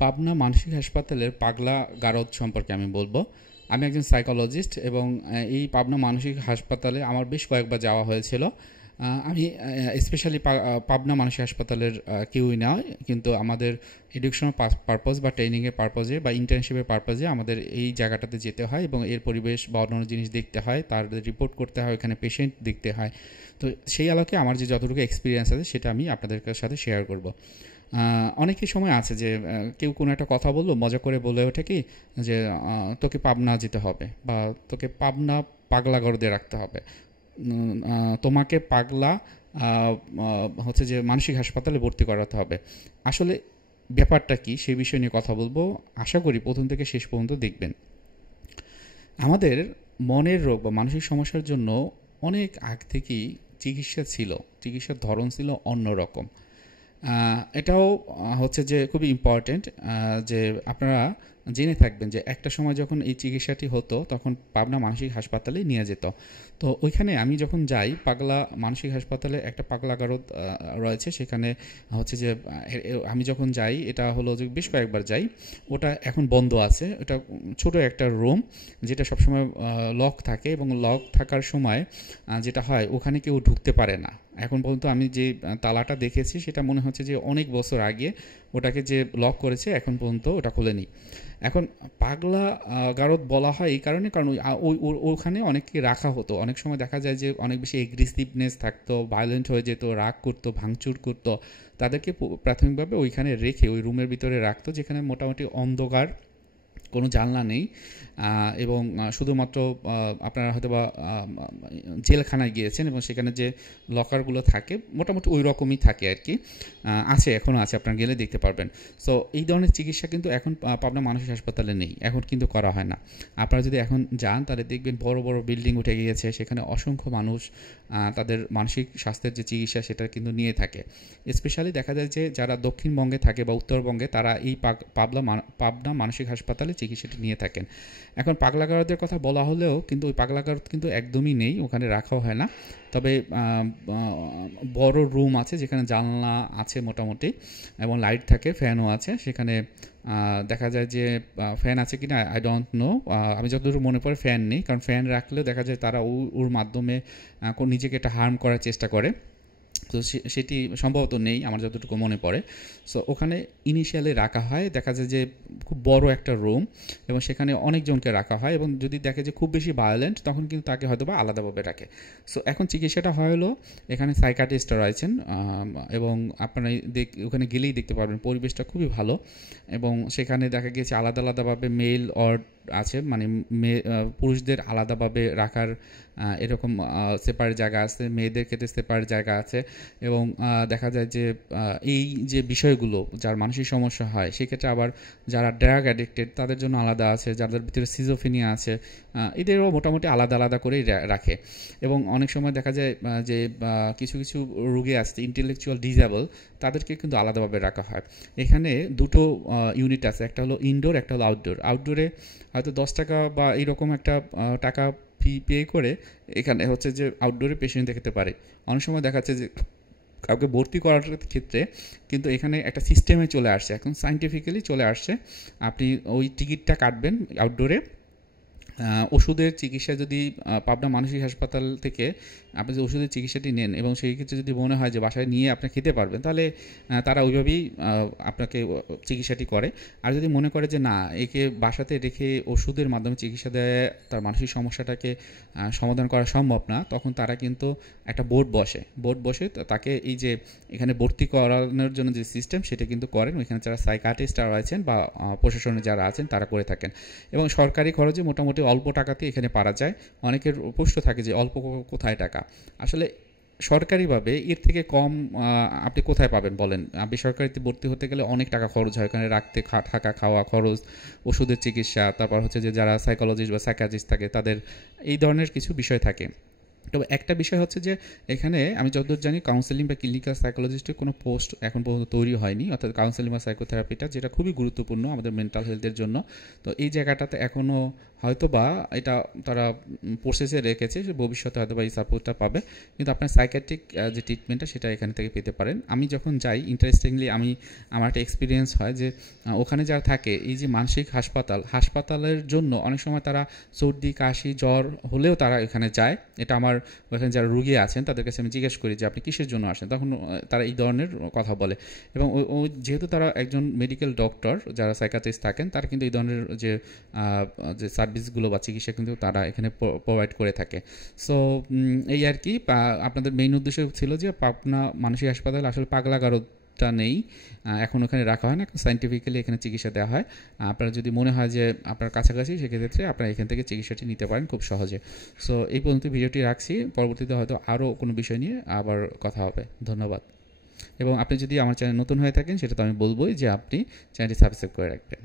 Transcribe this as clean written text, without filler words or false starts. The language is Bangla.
পাবনা মানসিক হাসপাতালের পাগলা গারদ সম্পর্কে আমি বলবো। আমি একজন সাইকোলজিস্ট এবং এই পাবনা মানসিক হাসপাতালে আমার বেশ কয়েকবার যাওয়া হয়েছিল। আমি স্পেশালি পাবনা মানসিক হাসপাতালের কেউই নয়, কিন্তু আমাদের এডুকেশনাল পারপজ বা ট্রেনিংয়ের পারপজে বা ইন্টার্নশিপের পারপজে আমাদের এই জায়গাটাতে যেতে হয় এবং এর পরিবেশ বা অন্যান্য জিনিস দেখতে হয়, তার রিপোর্ট করতে হয়, এখানে পেশেন্ট দেখতে হয়। তো সেই আলোকে আমার যে যতটুকু এক্সপিরিয়েন্স আছে সেটা আমি আপনাদের সাথে শেয়ার করব। অনেকের সময় আছে যে কেউ কোনো একটা কথা বললো, মজা করে বলে ওঠে কি যে তোকে পাবনা যেতে হবে বা তোকে পাবনা পাগলা গরদে রাখতে হবে, তোমাকে পাগলা হচ্ছে যে মানসিক হাসপাতালে ভর্তি করাতে হবে। আসলে ব্যাপারটা কি সেই বিষয় নিয়ে কথা বলবো। আশা করি প্রথম থেকে শেষ পর্যন্ত দেখবেন। আমাদের মনের রোগ বা মানসিক সমস্যার জন্য অনেক আগ থেকেই চিকিৎসা ছিল, চিকিৎসার ধরন ছিল অন্যরকম। এটাও হচ্ছে যে খুবই ইম্পর্ট্যান্ট যে আপনারা জেনে থাকবেন যে একটা সময় যখন এই চিকিৎসাটি হতো তখন পাবনা মানসিক হাসপাতালে নিয়ে যেত। তো ওইখানে আমি যখন যাই, পাগলা মানসিক হাসপাতালে একটা পাগলা গারদ রয়েছে, সেখানে হচ্ছে যে আমি যখন যাই, এটা হলো যে বেশ কয়েকবার যাই, ওটা এখন বন্ধ আছে। ওটা ছোট একটা রুম যেটা সবসময় লক থাকে এবং লক থাকার সময় যেটা হয় ওখানে কেউ ঢুকতে পারে না। এখন পর্যন্ত আমি যে তালাটা দেখেছি সেটা মনে হচ্ছে যে অনেক বছর আগে ওটাকে যে লক করেছে এখন পর্যন্ত ওটা খোলেনি। এখন পাগলা গারদ বলা হয় এই কারণে, কারণ ওখানে অনেককে রাখা হতো। অনেক সময় দেখা যায় যে অনেক বেশি এগ্রেসিভনেস থাকতো, ভায়োলেন্ট হয়ে যেত, রাগ করতো, ভাঙচুর করতো, তাদেরকে প্রাথমিকভাবে ওইখানে রেখে ওই রুমের ভিতরে রাখতো, যেখানে মোটামুটি অন্ধকার, কোনো জানলা নেই এবং শুধুমাত্র আপনারা হয়তো বা জেলখানায় গিয়েছেন এবং সেখানে যে লকারগুলো থাকে মোটামুটি ওই রকমই থাকে আর কি, আছে, এখনও আছে, আপনারা গেলে দেখতে পারবেন। সো এই ধরনের চিকিৎসা কিন্তু এখন পাবনা মানসিক হাসপাতালে নেই, এখন কিন্তু করা হয় না। আপনারা যদি এখন যান তাহলে দেখবেন বড় বড় বিল্ডিং উঠে গিয়েছে, সেখানে অসংখ্য মানুষ তাদের মানসিক স্বাস্থ্যের যে চিকিৎসা সেটা কিন্তু নিয়ে থাকে। স্পেশালি দেখা যায় যে যারা দক্ষিণবঙ্গে থাকে বা উত্তরবঙ্গে তারা এই পাবনা মানসিক হাসপাতালে চিকিৎসাটি নিয়ে থাকেন। এখন পাগলা গারদের কথা বলা হলেও কিন্তু ওই পাগলা গারদ কিন্তু একদমই নেই, ওখানে রাখাও হয় না। তবে বড় রুম আছে যেখানে জানলা আছে মোটামুটি এবং লাইট থাকে, ফ্যানও আছে সেখানে। দেখা যায় যে ফ্যান আছে কিনা আই ডোন্ট নো, আমি যতদূর মনে পড়ে ফ্যান নেই, কারণ ফ্যান রাখলেও দেখা যায় তারা ওর মাধ্যমে নিজেকে একটা হার্ম করার চেষ্টা করে। তো সেটি সম্ভবত নেই আমার যতটুকু মনে পড়ে। সো ওখানে ইনিশিয়ালি রাখা হয়, দেখা যায় যে খুব বড় একটা রুম এবং সেখানে অনেকজনকে রাখা হয় এবং যদি দেখে যে খুব বেশি ভায়োলেন্ট তখন কিন্তু তাকে হয়তো বা আলাদাভাবে রাখে। সো এখন চিকিৎসাটা হয় হলো এখানে সাইকাটিস্টরা রয়েছেন এবং আপনারা ওখানে গেলেই দেখতে পারবেন পরিবেশটা খুবই ভালো এবং সেখানে দেখা গিয়েছে আলাদা আলাদাভাবে মেল অর আছে, মানে পুরুষদের আলাদাভাবে রাখার এরকম সেপারেট জায়গা আছে, মেয়েদের ক্ষেত্রে সেপারেট জায়গা আছে এবং দেখা যায় যে এই যে বিষয়গুলো যার মানসিক সমস্যা হয় সেক্ষেত্রে আবার যারা ড্রাগ অ্যাডিক্টেড তাদের জন্য আলাদা আছে, যাদের ভিতরে সিজোফেনিয়া আছে এদেরও মোটামুটি আলাদা আলাদা করেই রাখে। এবং অনেক সময় দেখা যায় যে কিছু কিছু রোগী আছে ইন্টেলেকচুয়াল ডিসেবল, তাদেরকে কিন্তু আলাদাভাবে রাখা হয়। এখানে দুটো ইউনিট আছে, একটা হলো ইনডোর, একটা হলো আউটডোর। আউটডোরে হয়তো 10 টাকা বা এইরকম একটা টাকা ফি পে করে এখানে হচ্ছে যে আউটডোরে পেশেন্ট দেখতে পারে। অনেক সময় দেখা যাচ্ছে যে কাউকে ভর্তি করার ক্ষেত্রে কিন্তু এখানে একটা সিস্টেমে চলে আসছে, এখন সায়েন্টিফিক্যালি চলে আসছে। আপনি ওই টিকিটটা কাটবেন আউটডোরে, ওষুধের চিকিৎসা যদি পাবনা মানসিক হাসপাতাল থেকে আপনি যদি ওষুধের চিকিৎসাটি নেন এবং সেই ক্ষেত্রে যদি মনে হয় যে বাসায় নিয়ে আপনি খেতে পারবেন তাহলে তারা ওইভাবেই আপনাকে চিকিৎসাটি করে। আর যদি মনে করে যে না, একে বাসাতে রেখে ওষুধের মাধ্যমে চিকিৎসা দেয় তার মানসিক সমস্যাটাকে সমাধান করা সম্ভব না, তখন তারা কিন্তু একটা বোর্ড বসে তাকে এই যে এখানে ভর্তি করানোর জন্য যে সিস্টেম সেটা কিন্তু করেন। ওইখানে যারা সাইকাটিস্টরা রয়েছেন বা প্রশাসনে যারা আছেন তারা করে থাকেন এবং সরকারি খরচে মোটামুটি অল্প টাকাতে এখানে পারা যায়। অনেকের প্রশ্ন থাকে যে অল্প কোথায় টাকা, আসলে সরকারিভাবে এর থেকে কম আপনি কোথায় পাবেন বলেন? বেসরকারিতে ভর্তি হতে গেলে অনেক টাকা খরচ হয়, ওখানে রাখতে থাকা খাওয়া খরচ, ওষুধের চিকিৎসা, তারপর হচ্ছে যে যারা সাইকোলজিস্ট বা সাইকিয়াট্রিস্ট থাকে তাদের এই ধরনের কিছু বিষয় থাকে। তবে একটা বিষয় হচ্ছে যে এখানে আমি যতদূর জানি কাউন্সেলিং বা ক্লিনিক্যাল সাইকোলজিস্টের কোনো পোস্ট এখন পর্যন্ত তৈরি হয়নি, অর্থাৎ কাউন্সেলিং বা সাইকোথেরাপিটা যেটা খুবই গুরুত্বপূর্ণ আমাদের মেন্টাল হেলথের জন্য। তো এই জায়গাটাতে এখনও হয়তো বা এটা তারা প্রসেসে রেখেছে, যে ভবিষ্যতে হয়তো বা এই সাপোর্টটা পাবে, কিন্তু আপনার সাইকিয়াট্রিক যে ট্রিটমেন্টটা সেটা এখান থেকে পেতে পারেন। আমি যখন যাই ইন্টারেস্টিংলি আমার একটা এক্সপিরিয়েন্স হয় যে ওখানে যারা থাকে, এই যে মানসিক হাসপাতালের জন্য অনেক সময় তারা সর্দি কাশি জ্বর হলেও তারা এখানে যায়। এটা আমার ওখানে যারা রুগী আছেন তাদের কাছে আমি জিজ্ঞেস করি যে আপনি কিসের জন্য আসেন, তখন তারা এই ধরনের কথা বলে। এবং যেহেতু তারা একজন মেডিকেল ডক্টর, যারা সাইকিয়াট্রিস্ট থাকেন, তারা কিন্তু এই ধরনের যে সার্ভিসগুলো বা চিকিৎসা কিন্তু তারা এখানে প্রোভাইড করে থাকে। সো এই আর কি, আপনাদের মেইন উদ্দেশ্য ছিল যে পাবনা মানসিক হাসপাতাল আসলে পাগলাগারদটা নেই, এখন ওখানে রাখা হয় না, সায়েন্টিফিক্যালি এখানে চিকিৎসা দেওয়া হয়। আপনারা যদি মনে হয় যে আপনার কাছাকাছি, সেক্ষেত্রে আপনারা এখান থেকে চিকিৎসাটি নিতে পারেন খুব সহজে। সো এই পর্যন্ত ভিডিওটি রাখছি, পরবর্তীতে হয়তো আরও কোনো বিষয় নিয়ে আবার কথা হবে। ধন্যবাদ। এবং আপনি যদি আমার চ্যানেল নতুন হয়ে থাকেন, সেটা তো আমি বলবোই যে আপনি চ্যানেলটি সাবস্ক্রাইব করে রাখবেন।